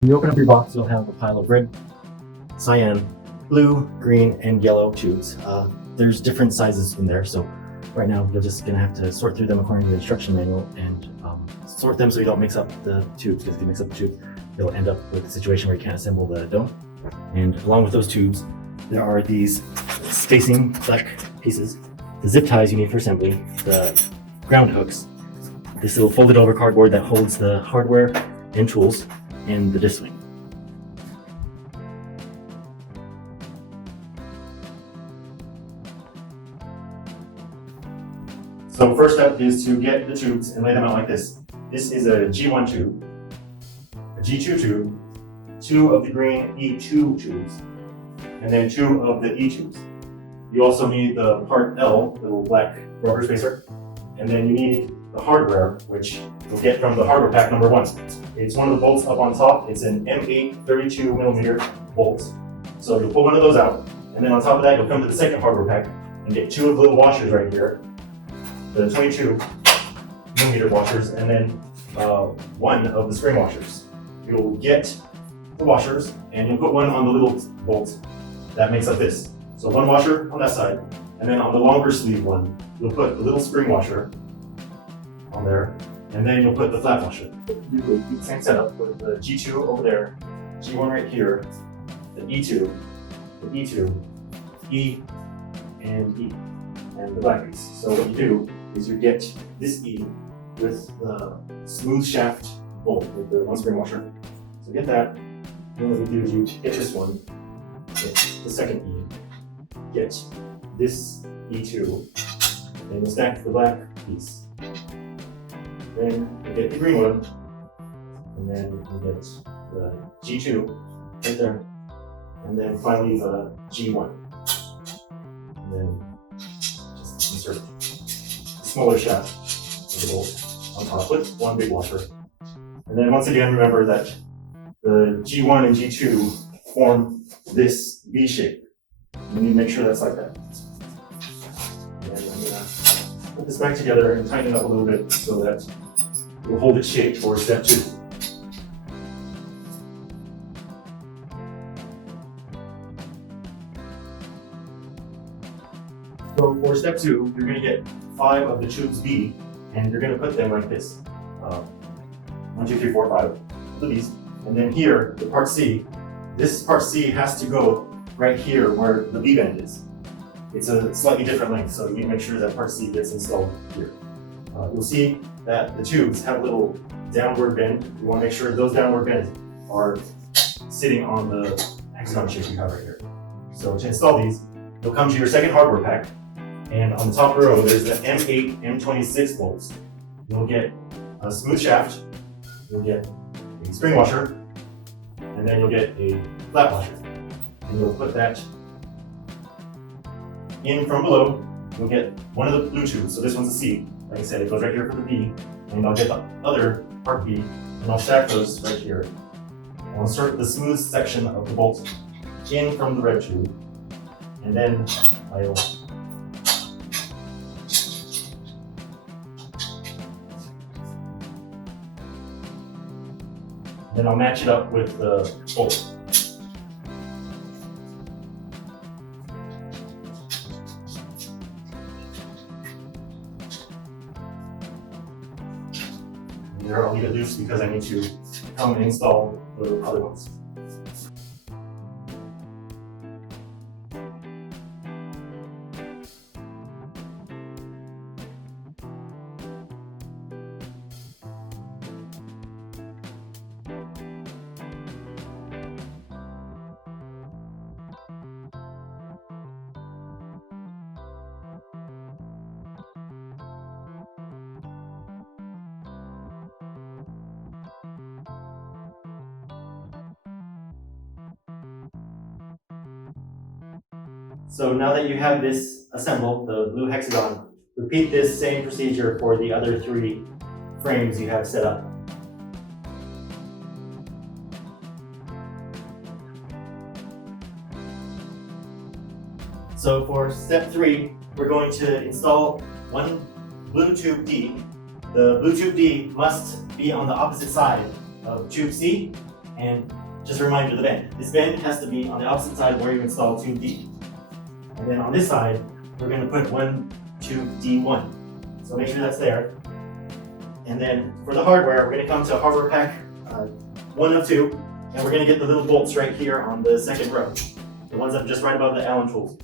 When you open up your box, you'll have a pile of red, cyan, blue, green, and yellow tubes. There's different sizes in there, so right now you're just gonna have to sort through them according to the instruction manual and sort them so you don't mix up the tubes, because if you mix up the tubes, you'll end up with a situation where you can't assemble the dome. And along with those tubes, there are these spacing black pieces, the zip ties you need for assembly, the ground hooks, this little folded over cardboard that holds the hardware and tools, and the disc swing. So first step is to get the tubes and lay them out like this. This is a G1 tube, a G2 tube, 2 of the green E2 tubes, and then 2 of the E tubes. You also need the part L, the little black rubber spacer, and then you need the hardware, which you'll get from the hardware pack number 1. It's one of the bolts up on top. It's an M8 32mm bolt. So you'll pull one of those out, and then on top of that, you'll come to the second hardware pack and get 2 of the little washers right here, the 22mm washers, and then 1 of the spring washers. You'll get the washers, and you'll put one on the little bolt that makes up this. So 1 washer on that side, and then on the longer sleeve one, you'll put the little spring washer on there, and then you'll put the flat washer. You do the same setup with the G2 over there, G1 right here, the E2, the E2, E, and E, and the black piece. So what you do is you get this E with the smooth shaft bolt with the 1 spring washer. So get that. Then what you do is you get this one, get the second E, get this E2, and you stack the black piece. Then you get the green one, and then you get the G2 right there, and then finally the G1. And then just insert the smaller shaft of the bolt on top with 1 big washer. And then once again, remember that the G1 and G2 form this V shape. You need to make sure that's like that. And I'm gonna put this back together and tighten it up a little bit so that it will hold its shape for step 2. So for step 2, you're going to get 5 of the tubes B, and you're going to put them like this. 1, 2, 3, 4, 5 of these. And then here, the part C, this part C has to go right here where the B bend is. It's a slightly different length, so you need to make sure that part C gets installed here. You'll see that the tubes have a little downward bend. You want to make sure those downward bends are sitting on the hexagon shape you have right here. So to install these, you'll come to your second hardware pack, and on the top row, there's the M8 M26 bolts. You'll get a smooth shaft, you'll get a spring washer, and then you'll get a flat washer. And you'll put that in from below. You'll get one of the blue tubes. So this one's a C. Like I said, it goes right here for the B. And I'll get the other part B, and I'll stack those right here. I'll insert the smooth section of the bolt in from the red tube. And then I'll match it up with the bolt. And there I'll leave it loose because I need to come and install the other ones. So now that you have this assembled, the blue hexagon, repeat this same procedure for the other 3 frames you have set up. So for step 3, we're going to install 1 blue tube D. The blue tube D must be on the opposite side of tube C And just a reminder of the bend. This bend has to be on the opposite side of where you install tube D. And then on this side, we're going to put one tube D1. So make sure that's there. And then for the hardware, we're going to come to hardware pack 1 of 2, and we're going to get the little bolts right here on the second row. The ones that are just right above the Allen tools.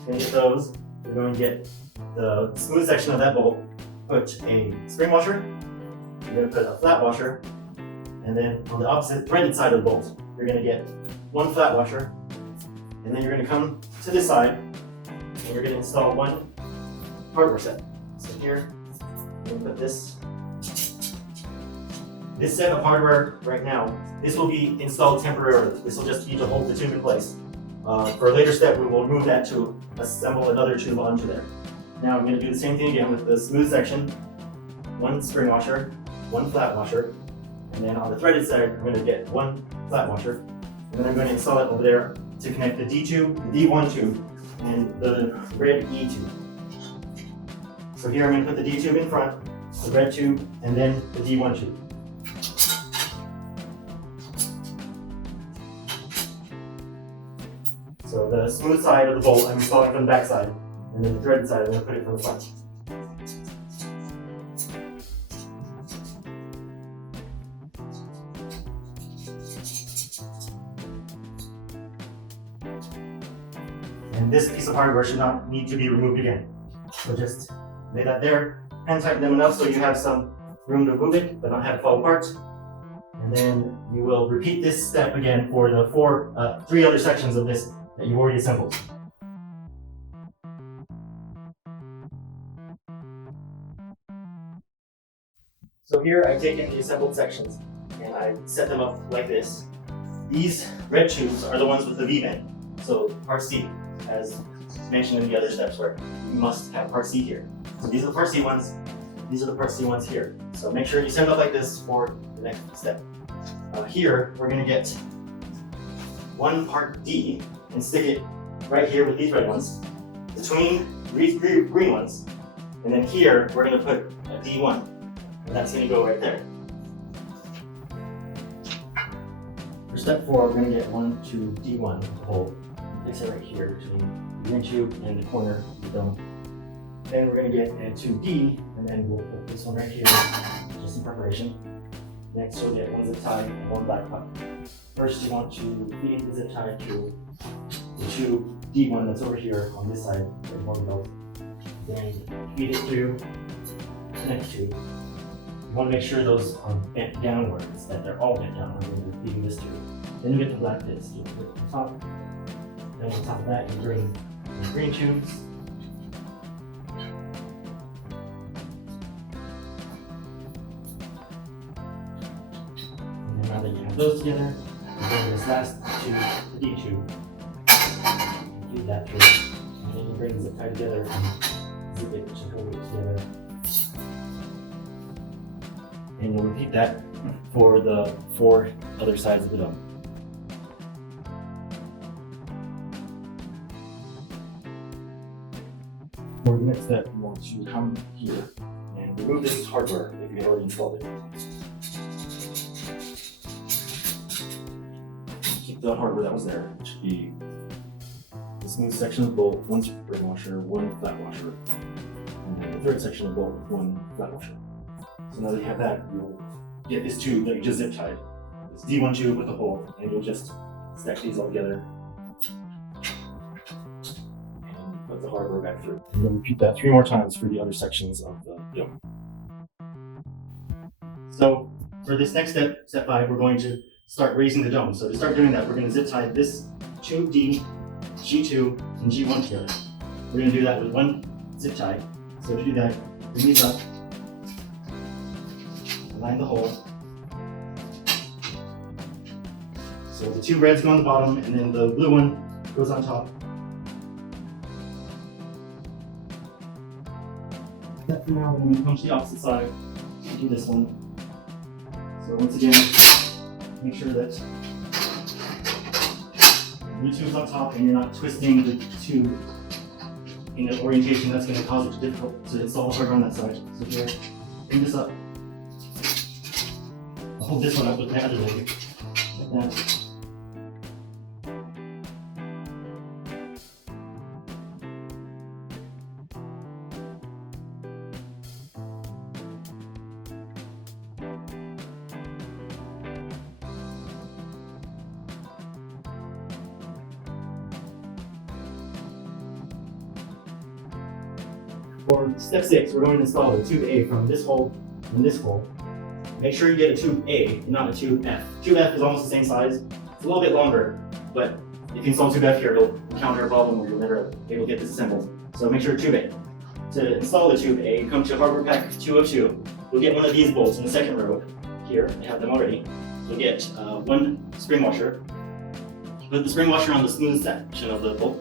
We're going to get those. We're going to get the smooth section of that bolt, put a spring washer, you're going to put a flat washer, and then on the opposite threaded side of the bolt, you're going to get 1 flat washer, and then you're going to come to this side, and you're going to install 1 hardware set. So here, we're going to put this set of hardware right now, this will be installed temporarily. This will just be to hold the tube in place. For a later step, we will remove that to assemble another tube onto there. Now I'm going to do the same thing again with the smooth section. 1 spring washer, 1 flat washer, and then on the threaded side, I'm going to get 1 flat washer, and then I'm going to install it over there to connect the D tube, the D1 tube, and the red E tube. So here I'm going to put the D tube in front, the red tube, and then the D1 tube. So the smooth side of the bolt I'm installing from the back side, and then the threaded side I'm going to put it from the front. And this piece of hardware should not need to be removed again. So just lay that there, hand tighten them enough so you have some room to move it, but not have it fall apart. And then you will repeat this step again for the 3 other sections of this that you've already assembled. So here I've taken the assembled sections and I set them up like this. These red tubes are the ones with the V-bend. So part C, as mentioned in the other steps where you must have part C here. So these are the part C ones, these are the part C ones here. So make sure you set it up like this for the next step. Here we're going to get 1 part D and stick it right here with these red ones, between these green ones, and then here we're going to put a D1, and that's going to go right there. For step 4, we're going to get 1, 2, D1 hole, place it right here between the green tube and the corner of the dome. Then we're going to get a 2D, and then we'll put this one right here, just in preparation. Next, we'll get 1 zip tie and 1 black puck. First, you want to feed the zip tie to the tube D1 that's over here on this side, right below the belt. Then feed it through the next tube. You want to make sure those are bent downwards, that they're all bent downwards when you're feeding this tube. Then you get the black bits. You put the top. Then on top of that, you bring the green tubes. Now that you have those together, you bring this last tube, the D tube, and feed that through, and then you bring the zip tie together and zip it to hold it together. And you'll repeat that for the 4 other sides of the dome. For the next step, you want to come here and remove this hardware if you already installed it. Keep the hardware that was there, which should be the smooth section of the bolt, 1 spring washer, 1 flat washer, and then the third section of the bolt with 1 flat washer. So now that you have that, you'll get this tube that you just zip tied, this D1 tube with a hole, and you'll just stack these all together and put the hardware back through. And then repeat that 3 more times for the other sections of the dome. So for this next step, step 5, we're going to start raising the dome. So to start doing that, we're going to zip tie this tube D, G2, and G1 together. We're going to do that with 1 zip tie. So to do that, bring these up, align the hole. So the 2 reds go on the bottom, and then the blue one goes on top. That for now, when we come to the opposite side, do this one. So once again, make sure that the tube's on top and you're not twisting the tube in an orientation that's going to cause it difficult to install hardware on that side. So here, bring this up. I'll hold this one up with my other leg. that. For step 6, we're going to install the tube A from this hole and this hole. Make sure you get a tube A and not a tube F. Tube F is almost the same size. It's a little bit longer, but if you install tube F here, it'll encounter a problem where you'll never be able to get disassembled. So make sure tube A. To install the tube A, come to hardware pack 202. You'll get one of these bolts in the second row. Here, I have them already. You'll get one spring washer. Put the spring washer on the smooth section of the bolt.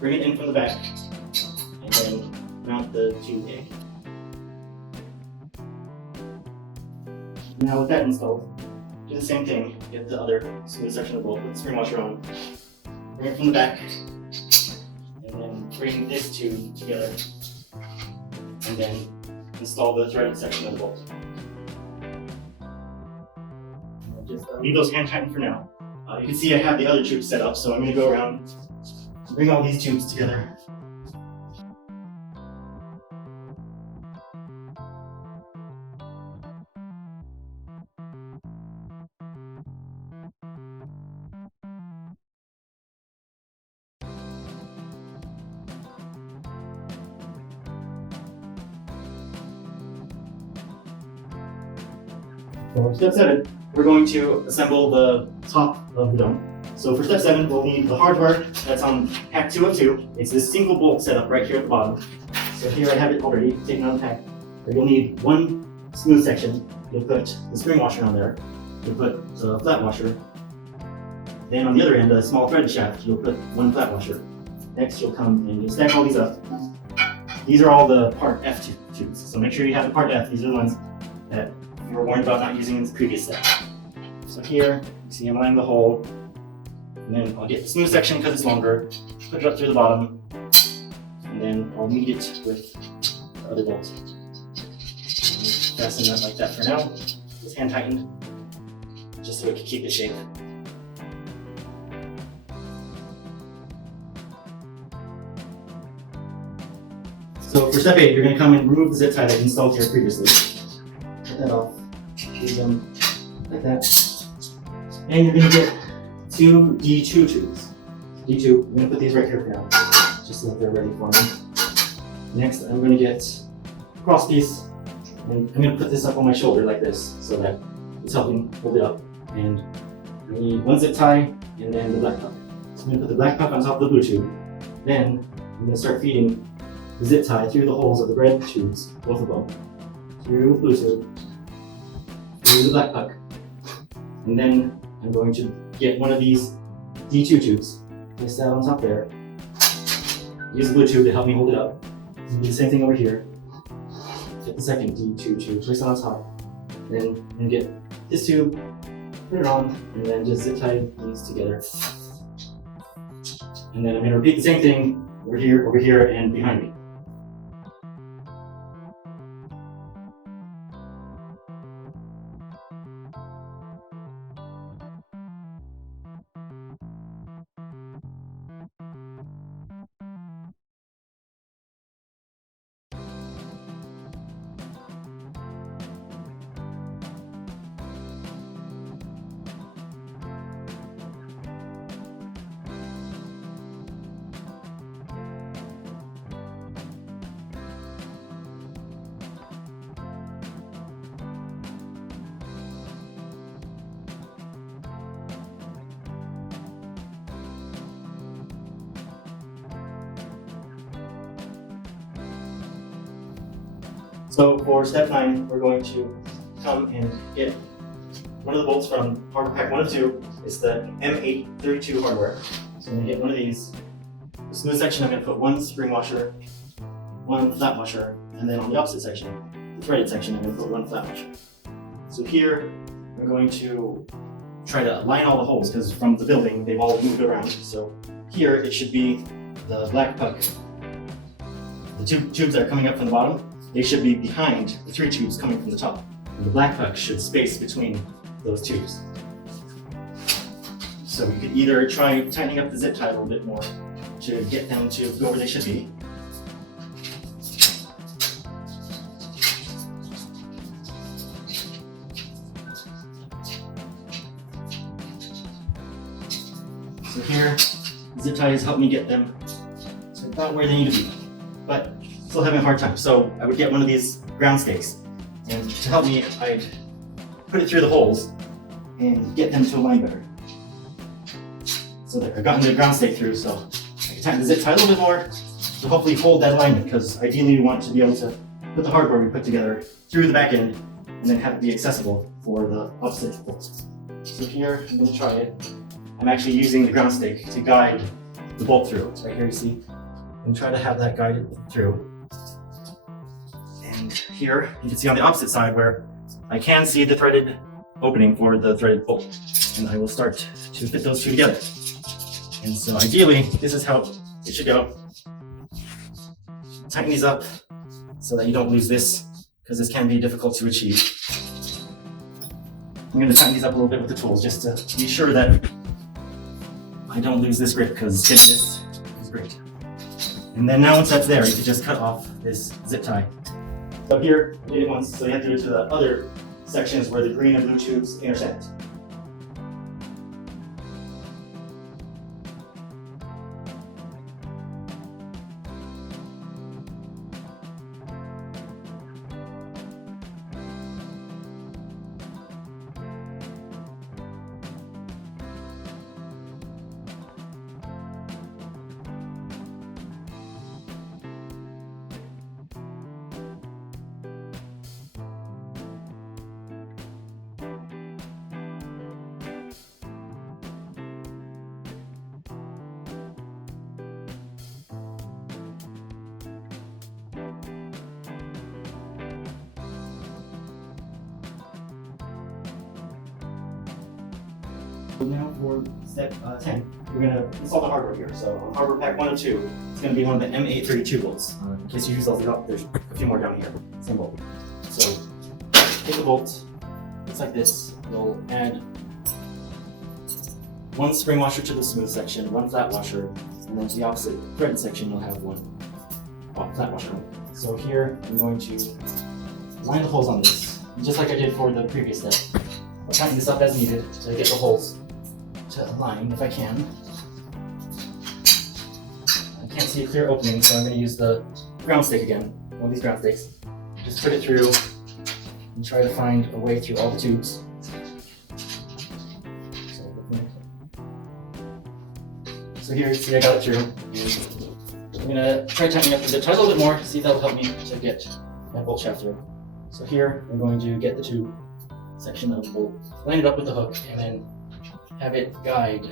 Bring it in from the back, and then mount the tube A. Now with that installed, do the same thing. Get the other smooth section of the bolt, put the spring washer on, bring it from the back, and then bring this tube together, and then install the threaded section of the bolt. Just leave those hand tightened for now. You can see I have the other tubes set up, so I'm going to go around and bring all these tubes together. For step 7, we're going to assemble the top of the dome. So for step 7, we'll need the hardware that's on pack 2 of 2. It's this single bolt setup right here at the bottom. So here I have it already taken out of the pack. You'll need one smooth section. You'll put the spring washer on there. You'll put the flat washer. Then on the other end, the small threaded shaft, you'll put one flat washer. Next, you'll come and you'll stack all these up. These are all the part F tubes. So make sure you have the part F. These are the ones that you were warned about not using in the previous step. So here, you see I'm lining the hole, and then I'll get the smooth section because it's longer, put it up through the bottom, and then I'll meet it with the other bolt. Fasten that like that for now. It's hand tightened, just so it can keep its shape. So for step 8, you're going to come and remove the zip tie that you installed here previously. Cut that off. Leave them like that. And you're going to get 2 D2 tubes. D2, I'm going to put these right here for now, just so that they're ready for me. Next, I'm going to get a cross piece, and I'm going to put this up on my shoulder like this, so that it's helping hold it up. And I need one zip tie, and then the black puck. So I'm going to put the black puck on top of the blue tube. Then I'm going to start feeding the zip tie through the holes of the red tubes, both of them, through the blue tube, through the black puck, and then I'm going to get one of these D2 tubes, place that on top there, use the blue tube to help me hold it up, do the same thing over here, get the second D2 tube, place it on top, then get this tube, put it on, and then just zip tie these together. And then I'm going to repeat the same thing over here, and behind me. So for step 9, we're going to come and get one of the bolts from hardware pack 1 of 2. It's the M832 hardware. So I'm going to get one of these. The smooth section, I'm going to put one spring washer, one flat washer, and then on the opposite section, the threaded section, I'm going to put one flat washer. So here, I'm going to try to line all the holes, because from the building, they've all moved around. So here, it should be the black puck. The tubes that are coming up from the bottom, they should be behind the 3 tubes coming from the top. And the black puck should space between those tubes. So you could either try tightening up the zip tie a little bit more to get them to go where they should be. So here, zip ties help me get them to about where they need to be, but still having a hard time. So I would get one of these ground stakes, and to help me, I'd put it through the holes and get them to align better. So that I've gotten the ground stake through, so I can tighten the zip tie a little bit more to hopefully hold that alignment, because ideally we want to be able to put the hardware we put together through the back end and then have it be accessible for the opposite bolts. So here, I'm going to try it. I'm actually using the ground stake to guide the bolt through. Right here you see, and try to have that guided through. And here, you can see on the opposite side where I can see the threaded opening for the threaded bolt. And I will start to fit those two together. And so ideally, this is how it should go. Tighten these up so that you don't lose this, because this can be difficult to achieve. I'm going to tighten these up a little bit with the tools just to be sure that I don't lose this grip, because getting this is great. And then now once that's there, you can just cut off this zip tie. So here, I did it once, so you have to do it to the other sections where the green and blue tubes intersect. Now for step 10, we're going to install the hardware here. So on hardware pack 1 of 2, it's going to be one of the M832 bolts. In case you use those up, there's a few more down here. Same bolt. So take the bolt, it's like this. You'll add one spring washer to the smooth section, one flat washer, and then to the opposite threaded section you'll have one flat washer. So here I'm going to line the holes on this, just like I did for the previous step. I'll tighten this up as needed to get the holes to align if I can. I can't see a clear opening, so I'm going to use the ground stake again, one of these ground stakes. Just put it through and try to find a way through all the tubes. So here, see I got it through. I'm going to try tightening up the zip tie a little bit more, see if that will help me to get that bolt shaft through. So here, I'm going to get the tube section of the bolt, line it up with the hook, and then have it guide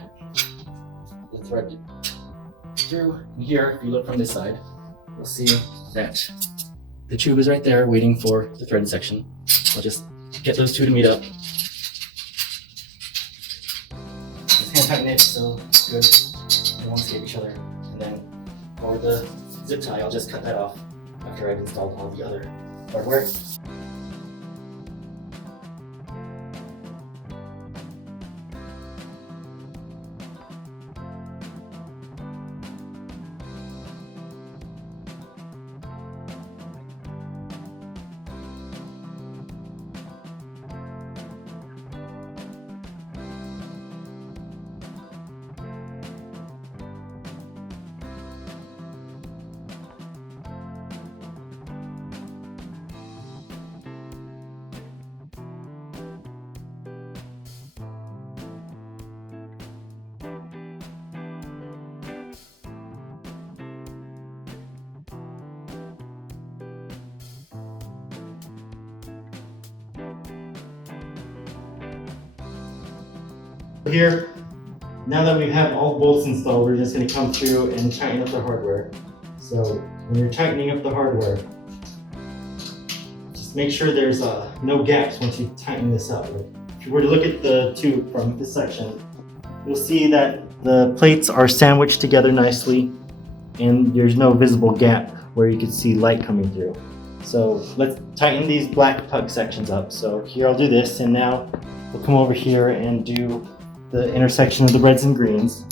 the thread through. And here, if you look from this side, you'll see that the tube is right there waiting for the threaded section. I'll just get those two to meet up. Just hand tighten it so it's good. They won't escape each other. And then for the zip tie, I'll just cut that off after I've installed all the other hardware. Here, now that we have all bolts installed, we're just going to come through and tighten up the hardware. So when you're tightening up the hardware, just make sure there's no gaps once you tighten this up. If you were to look at the tube from this section, you'll see that the plates are sandwiched together nicely and there's no visible gap where you can see light coming through. So let's tighten these black plug sections up. So here I'll do this, and now we'll come over here and do the intersection of the reds and greens.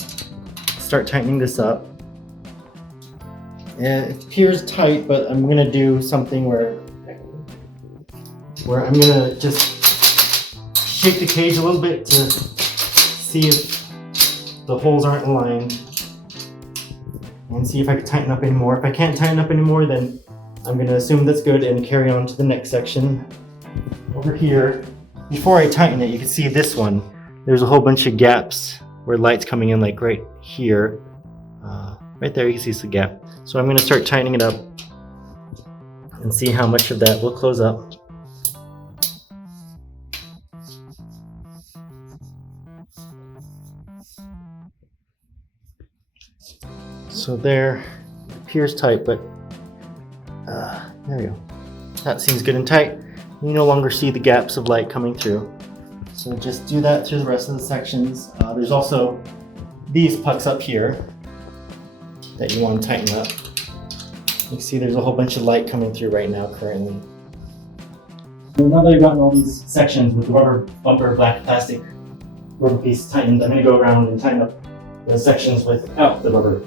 Start tightening this up. And it appears tight, but I'm gonna do something where I'm gonna just shake the cage a little bit to see if the holes aren't aligned and see if I can tighten up anymore. If I can't tighten up anymore, then I'm gonna assume that's good and carry on to the next section. Over here, before I tighten it, you can see this one. There's a whole bunch of gaps where light's coming in, like right here. Right there, you can see it's a gap. So I'm gonna start tightening it up and see how much of that will close up. So there, it appears tight, but there we go. That seems good and tight. You no longer see the gaps of light coming through. So just do that through the rest of the sections. There's also these pucks up here that you want to tighten up. You can see there's a whole bunch of light coming through right now currently. Now that I've gotten all these sections with the rubber bumper black plastic rubber piece tightened, I'm going to go around and tighten up the sections without the rubber.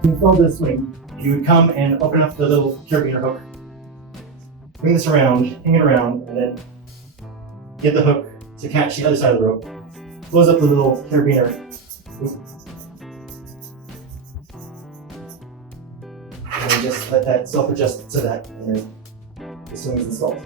When you fold this swing, you would come and open up the little carabiner hook, bring this around, hang it around, and then get the hook to catch the other side of the rope. Close up the little carabiner. And just let that self-adjust to that, and then the swing is installed.